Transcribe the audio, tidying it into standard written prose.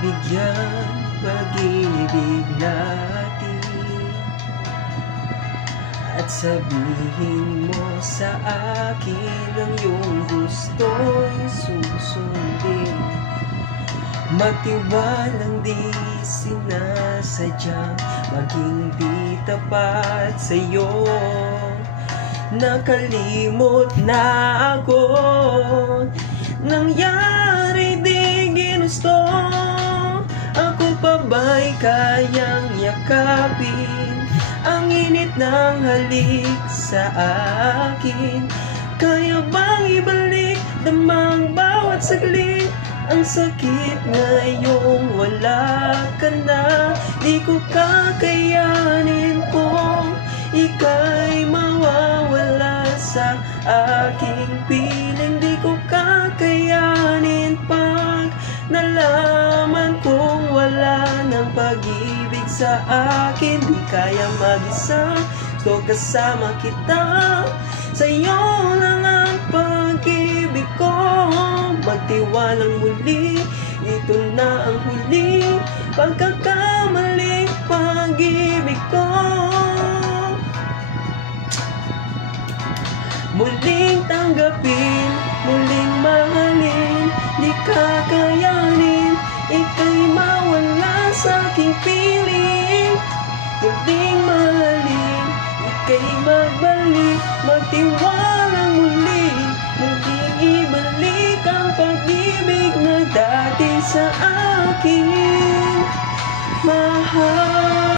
pagbigyan pag-ibig natin, at sabihin mo sa akin ang iyong gusto'y susundin. Magtiwalang di sinasadya, maging di tapat sa'yo. Nakalimot na ako, nangyari di ginusto. Ako pa ba'y kayang yakapin ang init ng halik sa akin? Kaya bang ibalik damang bawat saglit ang sakit ngayong wala ka na? Di ko kakayanin kung ika'y mawawala sa aking piling. Di ko kakayanin pag nalaman kong wala ng pag-ibig sa akin. Di kaya mag-isa, gusto kasama kita, sa'yo lang ang pag-ibig ko. Magtiwalang muli, ito na ang huli pagkakamali, pag-ibig ko. Muling tanggapin, muling mahalin, di kakayanin ika'y mawala sa aking piling. Muling mahalin, ika'y magbalik, magtiwalang muli, muling ibalik ang pag-ibig na dati sa akin. Mahal